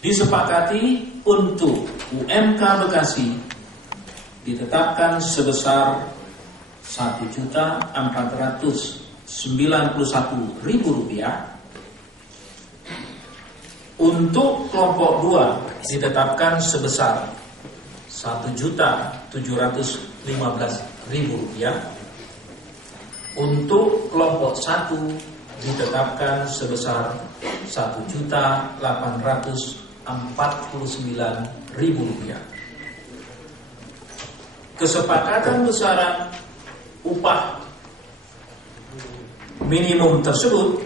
disepakati untuk UMK Bekasi ditetapkan sebesar Rp1.491.000. Untuk kelompok 2 ditetapkan sebesar Rp1.715.000. Untuk kelompok 1 ditetapkan sebesar Rp1.849.000. Kesepakatan besaran upah minimum tersebut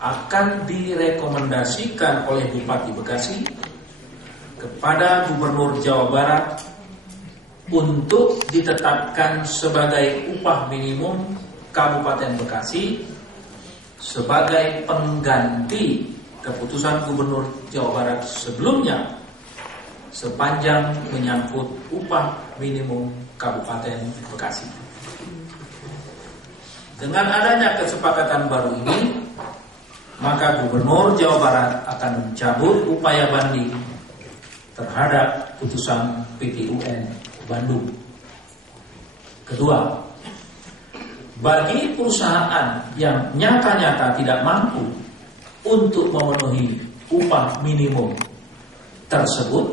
akan direkomendasikan oleh Bupati Bekasi kepada Gubernur Jawa Barat untuk ditetapkan sebagai upah minimum Kabupaten Bekasi sebagai pengganti keputusan Gubernur Jawa Barat sebelumnya sepanjang menyangkut upah minimum Kabupaten Bekasi. Dengan adanya kesepakatan baru ini, maka Gubernur Jawa Barat akan mencabut upaya banding terhadap putusan PT UN Bandung. Kedua, bagi perusahaan yang nyata-nyata tidak mampu untuk memenuhi upah minimum tersebut,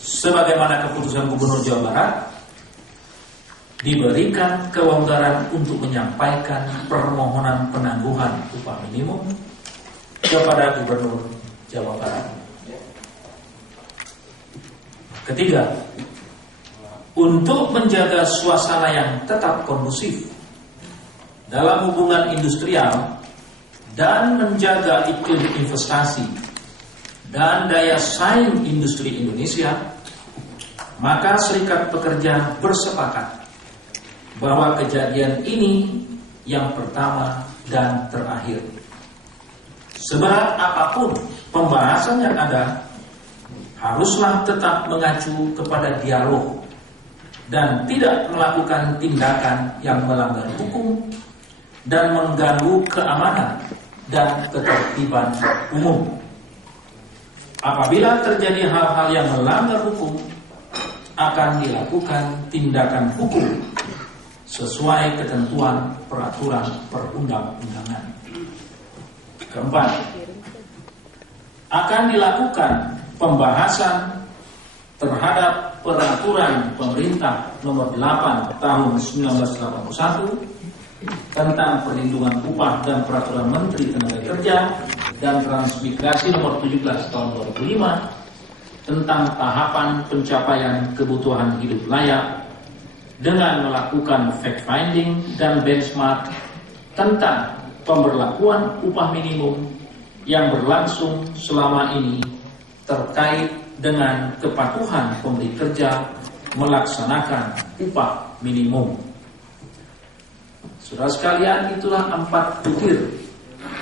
sebagaimana keputusan Gubernur Jawa Barat, diberikan kelonggaran untuk menyampaikan permohonan penangguhan upah minimum kepada Gubernur Jawa Barat. Ketiga, untuk menjaga suasana yang tetap kondusif dalam hubungan industrial dan menjaga iklim investasi dan daya saing industri Indonesia, maka Serikat Pekerja bersepakat bahwa kejadian ini yang pertama dan terakhir. Seberat apapun pembahasan yang ada, haruslah tetap mengacu kepada dialog dan tidak melakukan tindakan yang melanggar hukum dan mengganggu keamanan dan ketertiban umum. Apabila terjadi hal-hal yang melanggar hukum, akan dilakukan tindakan hukum sesuai ketentuan peraturan perundang-undangan. Keempat, akan dilakukan pembahasan terhadap peraturan pemerintah nomor 8 tahun 1981 tentang perlindungan upah dan peraturan Menteri Tenaga Kerja dan Transmigrasi nomor 17 tahun 2005 tentang tahapan pencapaian kebutuhan hidup layak dengan melakukan fact-finding dan benchmark tentang pemberlakuan upah minimum yang berlangsung selama ini terkait dengan kepatuhan pemberi kerja melaksanakan upah minimum. Saudara sekalian, itulah 4 butir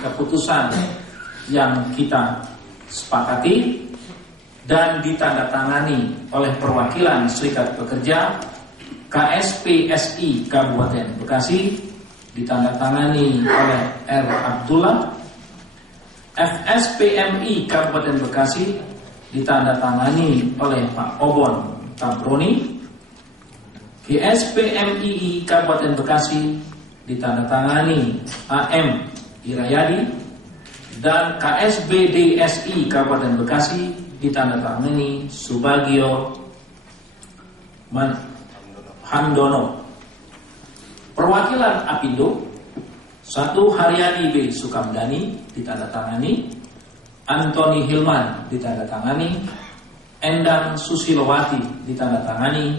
keputusan yang kita sepakati dan ditandatangani oleh perwakilan Serikat Pekerja KSPSI Kabupaten Bekasi, ditandatangani oleh R. Abdullah. FSPMI Kabupaten Bekasi ditandatangani oleh Pak Obon Tabroni. GSPMII Kabupaten Bekasi ditandatangani AM Irayadi, dan KSBDSI Kabupaten Bekasi ditandatangani Subagio Handono. Perwakilan Apindo 1 Haryadi B. Sukamdani ditandatangani, Antoni Hilman ditandatangani, Endang Susilowati ditandatangani,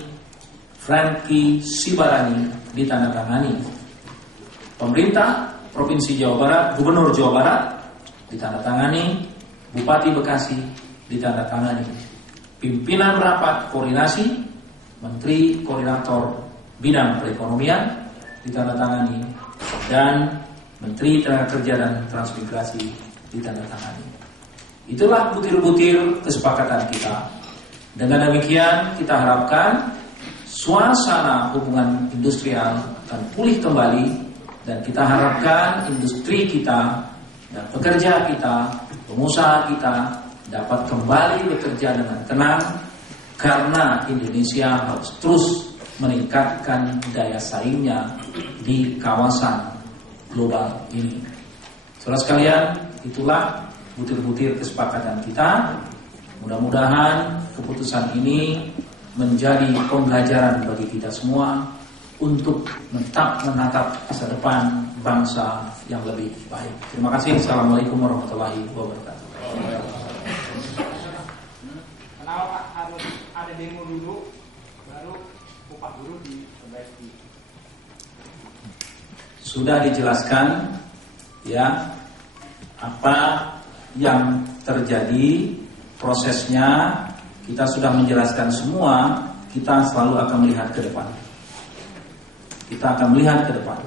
Franky Sibarani ditandatangani. Pemerintah Provinsi Jawa Barat, Gubernur Jawa Barat ditandatangani, Bupati Bekasi ditandatangani. Pimpinan rapat koordinasi Menteri Koordinator Bidang Perekonomian ditandatangani, dan Menteri Tenaga Kerja dan Transmigrasi ditandatangani. Itulah butir-butir kesepakatan kita. Dengan demikian kita harapkan suasana hubungan industrial akan pulih kembali, dan kita harapkan industri kita dan pekerja kita, pengusaha kita dapat kembali bekerja dengan tenang, karena Indonesia harus terus meningkatkan daya saingnya di kawasan global ini. Saudara sekalian, itulah butir-butir kesepakatan kita. Mudah-mudahan keputusan ini menjadi pembelajaran bagi kita semua untuk tetap menatap masa depan bangsa yang lebih baik. Terima kasih. Assalamualaikum warahmatullahi wabarakatuh. Kenapa harus ada demo dulu, baru upah buruh diperbaiki? Sudah dijelaskan ya apa yang terjadi, prosesnya kita sudah menjelaskan semua. Kita selalu akan melihat ke depan. Kita akan melihat ke depan.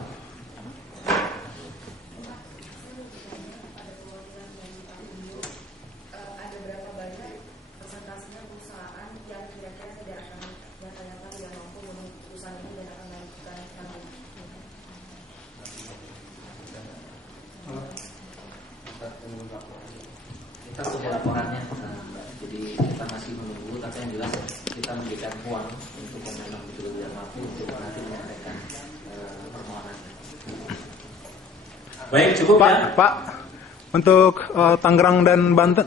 Ada berapa banyak persentasenya perusahaan yang kira-kira tidak akan nyata-nyata tidak mampu memenuhi keputusan ini dan akan melanjutkan tanggung? Kita tunggu laporannya, jadi kita masih menunggu, tapi yang jelas kita memberikan ruang untuk yang memang betul tidak mampu untuk nanti menyampaikan permohonan. Baik, cukup ya. Pak, untuk Tangerang dan Banten,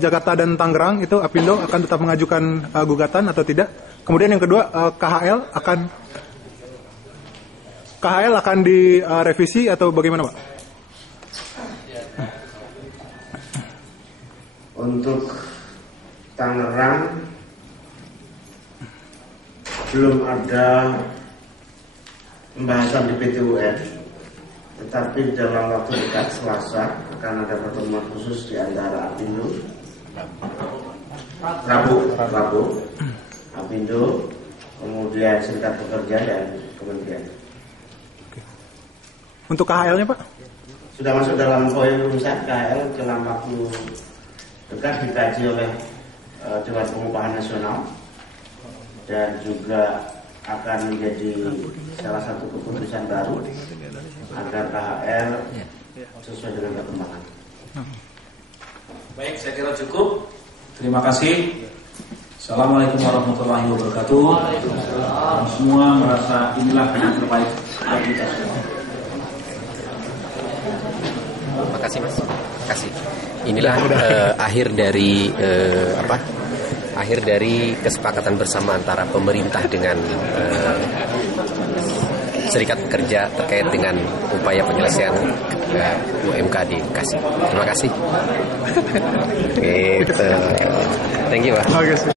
Jakarta dan Tangerang itu Apindo akan tetap mengajukan gugatan atau tidak? Kemudian yang kedua, KHL akan direvisi atau bagaimana, Pak? Untuk Tangerang belum ada pembahasan di PT UN, tetapi dalam waktu dekat Selasa akan ada pertemuan khusus di antara Apindo, Rabu, Apindo, kemudian Serikat Pekerja dan Kementerian. Untuk KHL-nya, Pak? Sudah masuk dalam poin urusan KHL dalam waktu dekat dikaji oleh Dewan Pengupahan Nasional dan juga akan menjadi salah satu keputusan baru agar KHL sesuai dengan perkembangan. Baik, saya kira cukup. Terima kasih. Assalamualaikum warahmatullahi wabarakatuh. Semua merasa inilah yang terbaik bagi kita semua. Makasih Mas. Makasih. Inilah akhir dari kesepakatan bersama antara pemerintah dengan Serikat Pekerja terkait dengan upaya penyelesaian UMK di Bekasi. Terima kasih. Gitu. Thank you, Pak.